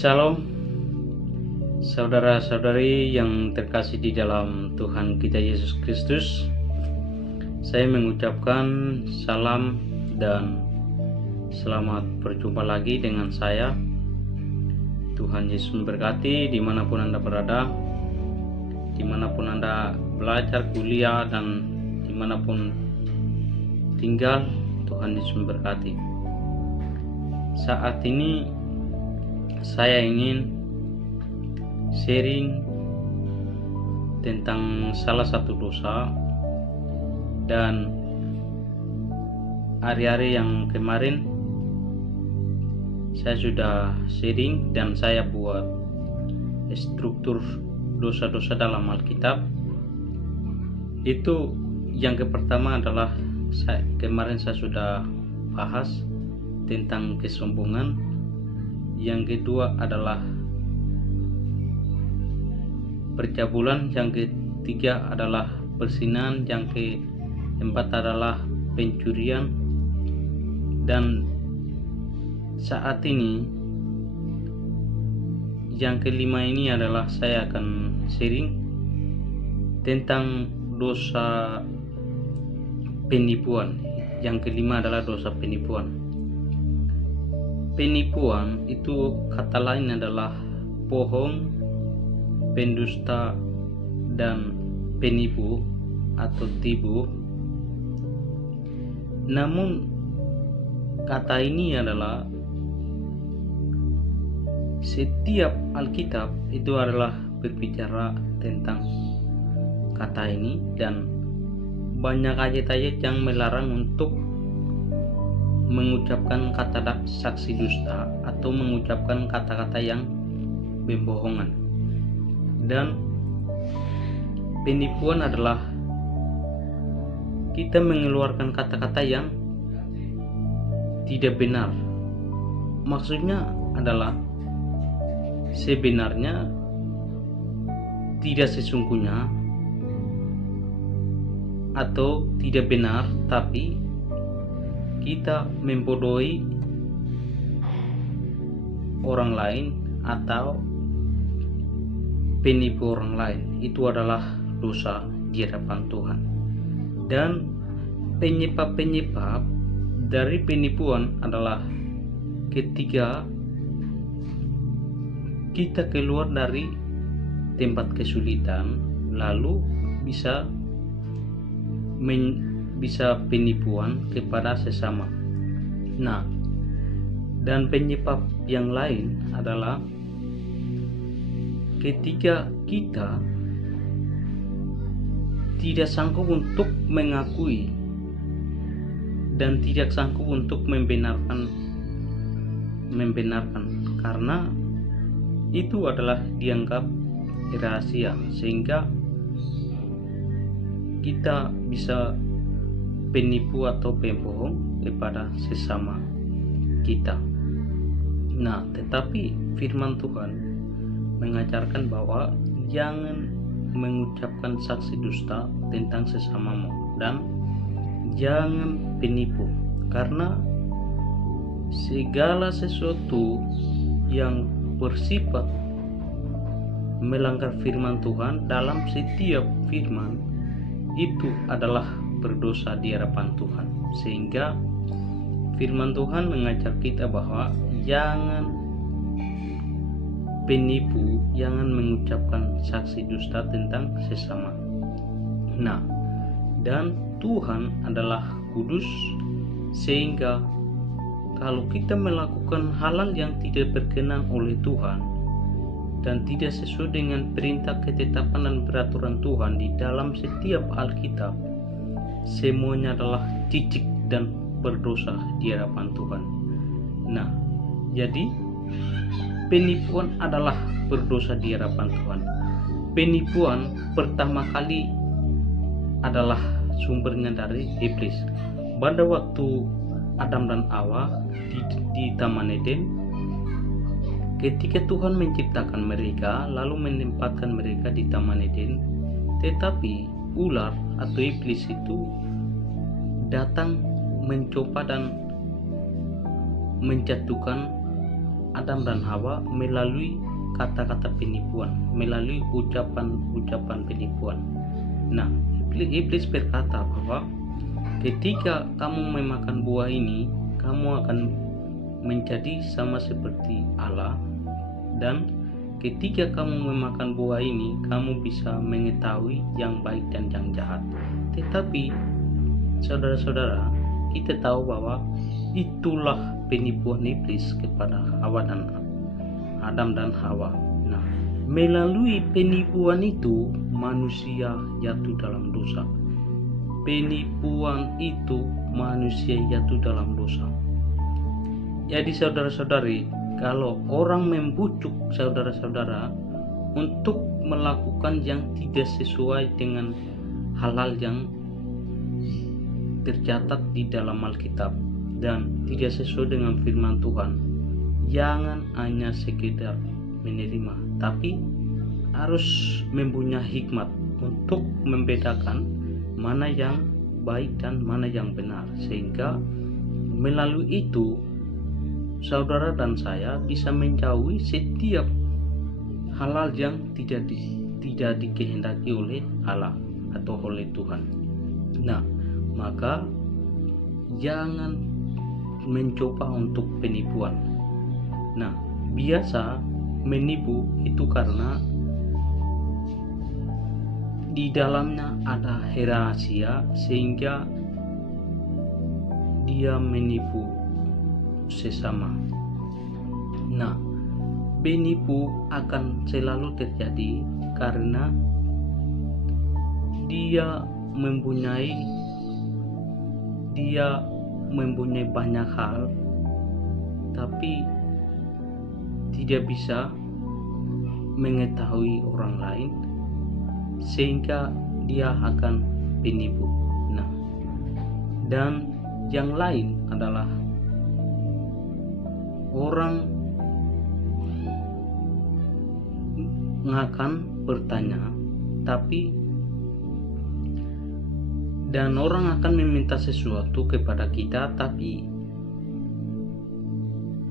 Shalom, saudara-saudari yang terkasih di dalam Tuhan kita Yesus Kristus. Saya mengucapkan salam dan selamat berjumpa lagi dengan saya. Tuhan Yesus memberkati dimanapun Anda berada, dimanapun Anda belajar, kuliah, dan dimanapun tinggal. Tuhan Yesus memberkati. Saat ini saya ingin sharing tentang salah satu dosa, dan hari-hari yang kemarin saya sudah sharing dan saya buat struktur dosa-dosa dalam Alkitab. Itu yang pertama adalah kemarin saya sudah bahas tentang kesombongan. Yang kedua adalah percabulan, yang ketiga adalah perzinahan, yang keempat adalah pencurian, dan saat ini yang kelima ini adalah saya akan sharing tentang dosa penipuan. Yang kelima adalah dosa penipuan. Penipuan itu kata lain adalah bohong, pendusta, dan penipu atau tipu. Namun kata ini adalah setiap Alkitab itu adalah berbicara tentang kata ini, dan banyak ayat-ayat yang melarang untuk mengucapkan kata saksi dusta atau mengucapkan kata-kata yang membohongan. Dan penipuan adalah kita mengeluarkan kata-kata yang tidak benar. Maksudnya adalah sebenarnya tidak sesungguhnya atau tidak benar, tapi kita membodohi orang lain atau penipu orang lain. Itu adalah dosa di hadapan Tuhan. Dan penyebab-penyebab dari penipuan adalah ketika kita keluar dari tempat kesulitan, lalu bisa penipuan kepada sesama. Nah, dan penyebab yang lain adalah ketika kita tidak sanggup untuk mengakui dan tidak sanggup untuk membenarkan karena itu adalah dianggap rahasia, sehingga kita bisa penipu atau pembohong kepada sesama kita. Nah, tetapi firman Tuhan mengajarkan bahwa jangan mengucapkan saksi dusta tentang sesamamu dan jangan penipu, karena segala sesuatu yang bersifat melanggar firman Tuhan, dalam setiap firman itu adalah berdosa di hadapan Tuhan. Sehingga firman Tuhan mengajar kita bahwa jangan penipu, jangan mengucapkan saksi dusta tentang sesama. Nah, dan Tuhan adalah kudus, sehingga kalau kita melakukan hal-hal yang tidak berkenan oleh Tuhan dan tidak sesuai dengan perintah, ketetapan, dan peraturan Tuhan di dalam setiap Alkitab, semuanya adalah jijik dan berdosa di hadapan Tuhan. Nah, jadi penipuan adalah berdosa di hadapan Tuhan. Penipuan pertama kali adalah sumbernya dari iblis. Pada waktu Adam dan Hawa di Taman Eden, ketika Tuhan menciptakan mereka lalu menempatkan mereka di Taman Eden, tetapi ular atau iblis itu datang mencoba dan menjatuhkan Adam dan Hawa melalui kata-kata penipuan, melalui ucapan-ucapan penipuan. Nah, iblis berkata bahwa ketika kamu memakan buah ini, kamu akan menjadi sama seperti Allah, dan ketika kamu memakan buah ini, kamu bisa mengetahui yang baik dan yang jahat. Tetapi saudara-saudara, kita tahu bahwa itulah penipuan iblis kepada Adam dan Hawa. Nah, melalui penipuan itu manusia jatuh dalam dosa. Penipuan itu manusia jatuh dalam dosa. Jadi saudara-saudari, kalau orang membujuk saudara-saudara untuk melakukan yang tidak sesuai dengan hal-hal yang tercatat di dalam Alkitab dan tidak sesuai dengan firman Tuhan, jangan hanya sekedar menerima, tapi harus mempunyai hikmat untuk membedakan mana yang baik dan mana yang benar, sehingga melalui itu saudara dan saya bisa menjauhi setiap hal-hal yang tidak dikehendaki oleh Allah atau oleh Tuhan. Nah, maka jangan mencoba untuk penipuan. Nah, biasa menipu itu karena di dalamnya ada rahasia sehingga dia menipu sesama. Nah, penipu akan selalu terjadi karena dia mempunyai banyak hal, tapi tidak bisa mengetahui orang lain, sehingga dia akan penipu. Nah, dan yang lain adalah orang akan bertanya, dan orang akan meminta sesuatu kepada kita, tapi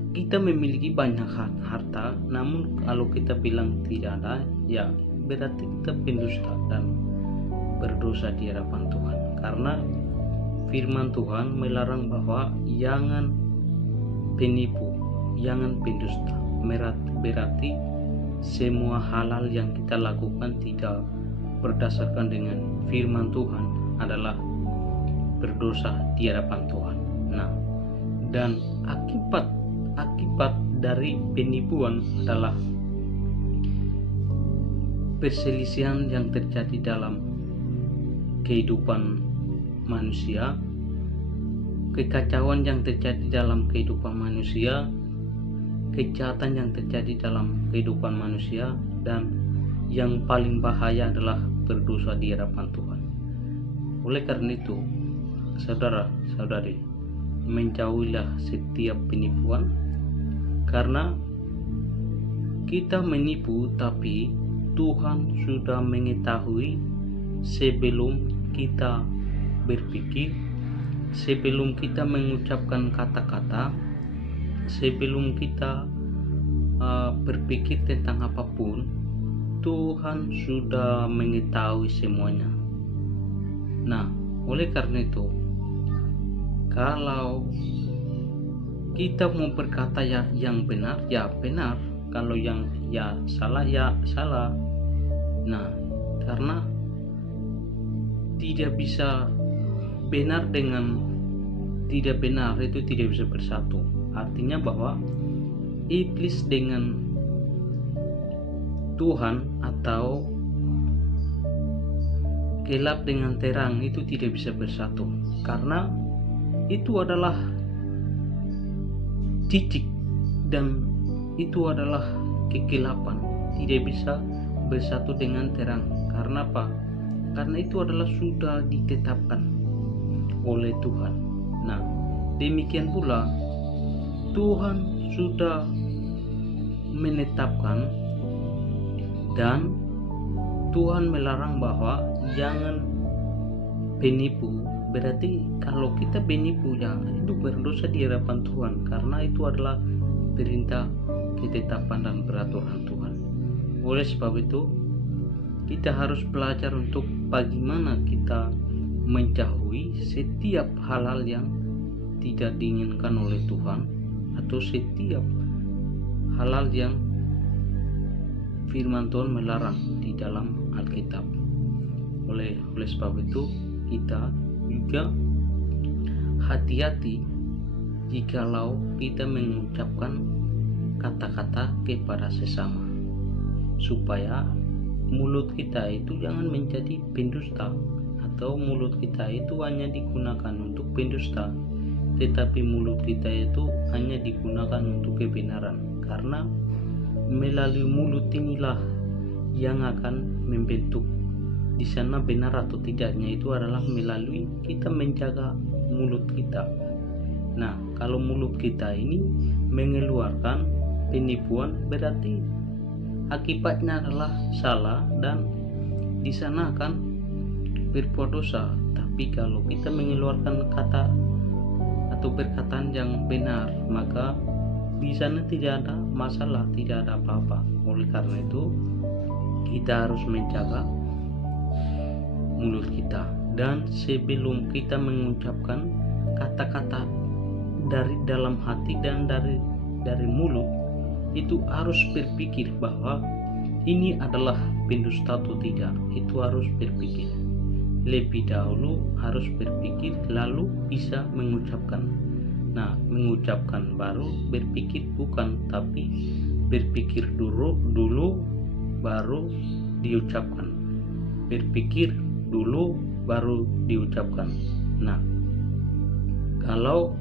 kita memiliki banyak harta, namun kalau kita bilang tidak ada, ya berarti kita pendusta dan berdosa di hadapan Tuhan. Karena firman Tuhan melarang bahwa jangan penipu, jangan pendusta. Berarti semua hal-hal yang kita lakukan tidak berdasarkan dengan firman Tuhan adalah berdosa di hadapan Tuhan. Nah, dan akibat dari penipuan adalah perselisihan yang terjadi dalam kehidupan manusia, kekacauan yang terjadi dalam kehidupan manusia, kejahatan yang terjadi dalam kehidupan manusia, dan yang paling bahaya adalah berdosa di hadapan Tuhan. Oleh karena itu, saudara-saudari, menjauhilah setiap penipuan, karena kita menipu tapi Tuhan sudah mengetahui sebelum kita berpikir, sebelum kita mengucapkan kata-kata, sebelum kita berpikir tentang apapun. Tuhan sudah mengetahui semuanya. Nah, oleh karena itu, kalau kita mau berkata yang benar, ya benar. Kalau yang salah, ya salah. Nah, karena tidak bisa benar dengan tidak benar, itu tidak bisa bersatu. Artinya bahwa iblis dengan Tuhan atau gelap dengan terang itu tidak bisa bersatu, karena itu adalah cicik dan itu adalah kegelapan, tidak bisa bersatu dengan terang. Karena apa? Karena itu adalah sudah ditetapkan oleh Tuhan. Nah, demikian pula Tuhan sudah menetapkan, dan Tuhan melarang bahwa jangan penipu. Berarti kalau kita penipu, ya itu berdosa di hadapan Tuhan, karena itu adalah perintah, ketetapan dan peraturan Tuhan. Oleh sebab itu, kita harus belajar untuk bagaimana kita menjauhi setiap hal-hal yang tidak diinginkan oleh Tuhan, atau setiap hal-hal yang firman Tuhan melarang di dalam Alkitab. Oleh sebab itu, kita juga hati-hati jikalau kita mengucapkan kata-kata kepada sesama, supaya mulut kita itu jangan menjadi pendusta, atau mulut kita itu hanya digunakan untuk pendusta, tetapi mulut kita itu hanya digunakan untuk kebenaran. Karena melalui mulut inilah yang akan membentuk di sana benar atau tidaknya, itu adalah melalui kita menjaga mulut kita. Nah, kalau mulut kita ini mengeluarkan penipuan, berarti akibatnya adalah salah dan di sana akan berbuat dosa. Tapi kalau kita mengeluarkan kata atau perkataan yang benar, maka di sana tidak ada masalah, tidak ada apa-apa. Oleh karena itu, kita harus menjaga mulut kita, dan sebelum kita mengucapkan kata-kata dari dalam hati dan dari mulut, itu harus berpikir bahwa ini adalah pendusta atau tidak. Itu harus berpikir lebih dahulu, harus berpikir lalu bisa mengucapkan. Nah, mengucapkan baru berpikir, bukan, tapi berpikir dulu baru diucapkan. Berpikir dulu baru diucapkan. Nah, kalau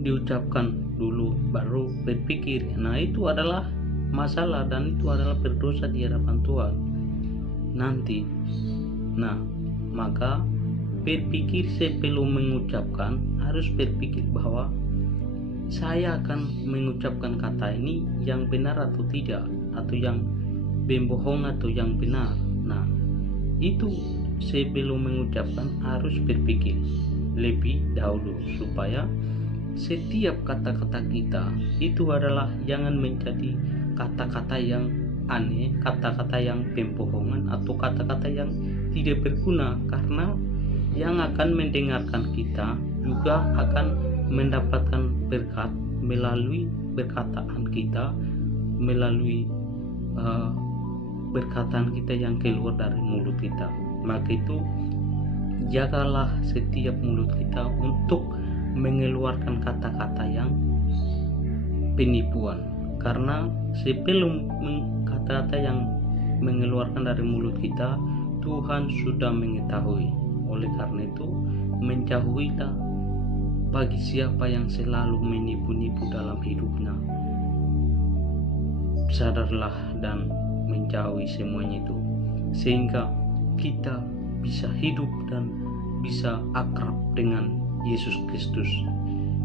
diucapkan dulu baru berpikir, nah itu adalah masalah dan itu adalah berdosa di hadapan Tuhan nanti. Nah, maka berpikir sebelum mengucapkan, harus berpikir bahwa saya akan mengucapkan kata ini yang benar atau tidak, atau yang berbohong atau yang benar. Nah, itu sebelum mengucapkan harus berpikir lebih dahulu, supaya setiap kata-kata kita itu adalah jangan menjadi kata-kata yang aneh, kata-kata yang pembohongan, atau kata-kata yang tidak berguna. Karena yang akan mendengarkan kita juga akan mendapatkan berkat melalui perkataan kita, melalui perkataan kita yang keluar dari mulut kita. Maka itu jagalah setiap mulut kita untuk mengeluarkan kata-kata yang penipuan, karena sebelum kata-kata yang mengeluarkan dari mulut kita, Tuhan sudah mengetahui. Oleh karena itu, menjauhilah bagi siapa yang selalu menipu-nipu dalam hidupnya. Sadarlah dan menjauhi semuanya itu, sehingga kita bisa hidup dan bisa akrab dengan Yesus Kristus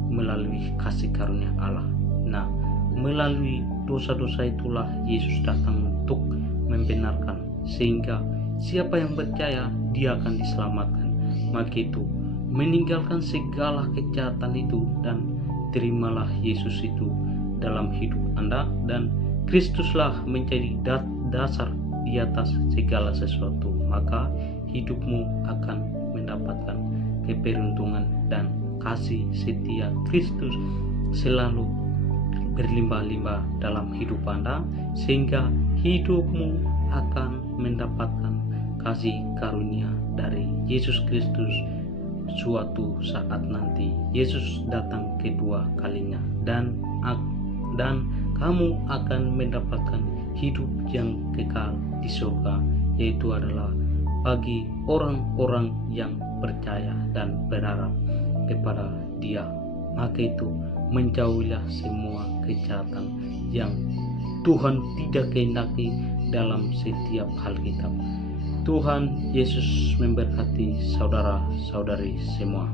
melalui kasih karunia Allah. Nah, melalui dosa-dosa itulah Yesus datang untuk membenarkan, sehingga siapa yang percaya dia akan diselamatkan. Maka itu, meninggalkan segala kejahatan itu dan terimalah Yesus itu dalam hidup Anda, dan Kristuslah menjadi dasar di atas segala sesuatu. Maka hidupmu akan mendapatkan keberuntungan dan kasih setia Kristus selalu berlimpah-limpah dalam hidup Anda, sehingga hidupmu akan mendapatkan kasih karunia dari Yesus Kristus suatu saat nanti Yesus datang kedua kalinya, dan kamu akan mendapatkan hidup yang kekal di surga, yaitu adalah bagi orang-orang yang percaya dan berharap kepada Dia. Maka itu, menjauhilah semua kejahatan yang Tuhan tidak kehendaki dalam setiap hal kita. Tuhan Yesus memberkati saudara-saudari semua.